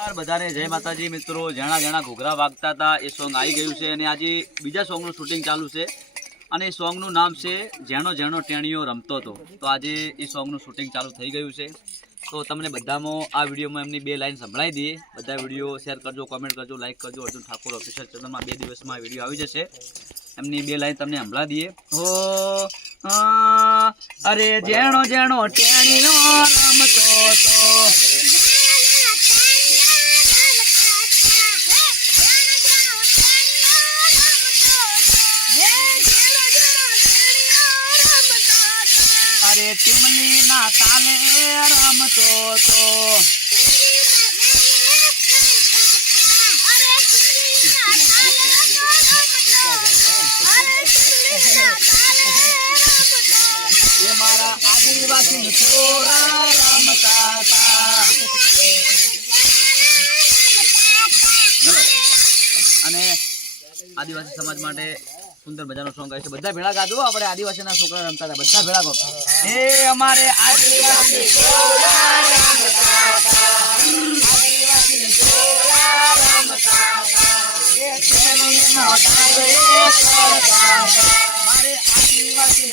બધાને જય માતાજી મિત્રો. જેણા જેણા ઘૂઘરા વાગતા હતા એ સોંગ આવી ગયું છે અને આજે બીજા સોંગનું શૂટિંગ ચાલુ છે અને એ સોંગનું નામ છે જેણો જેણો ટેણીઓ રમતો હતો. તો આજે એ સોંગનું શૂટિંગ ચાલુ થઈ ગયું છે. તો તમને બધામાં આ વિડીયોમાં એમની બે લાઈન સંભળાવી દઈએ. બધા વિડીયો શેર કરજો, કોમેન્ટ કરજો, લાઈક કરજો. અર્જુન ઠાકોર ઓફિશિયલ ચેનલમાં 2 દિવસમાં આ વિડીયો આવી જશે. એમની બે લાઈન તમને સંભળાવી દઈએ. હો અરે જેણો જેણો ટેણીઓ રમતો હતો. અરે ટીમલી ના તાલે રમતો તો. એ મારા આદિવાસી છોરા રમતા હતા. અને આદિવાસી સમાજ માટે સુંદર મજાનો સોંગ ગાય છે. બધા ભેળા ગાજો. આપણે આદિવાસીના છોકરા રમતા હતા. બધા ભેળા ગો. એ અમારે આદિવાસી છોકરા રમતા હતા. આદિવાસી છોકરા રમતા હતા. એ ચેલીનો ડાલે કરતા હતા. મારે આદિવાસી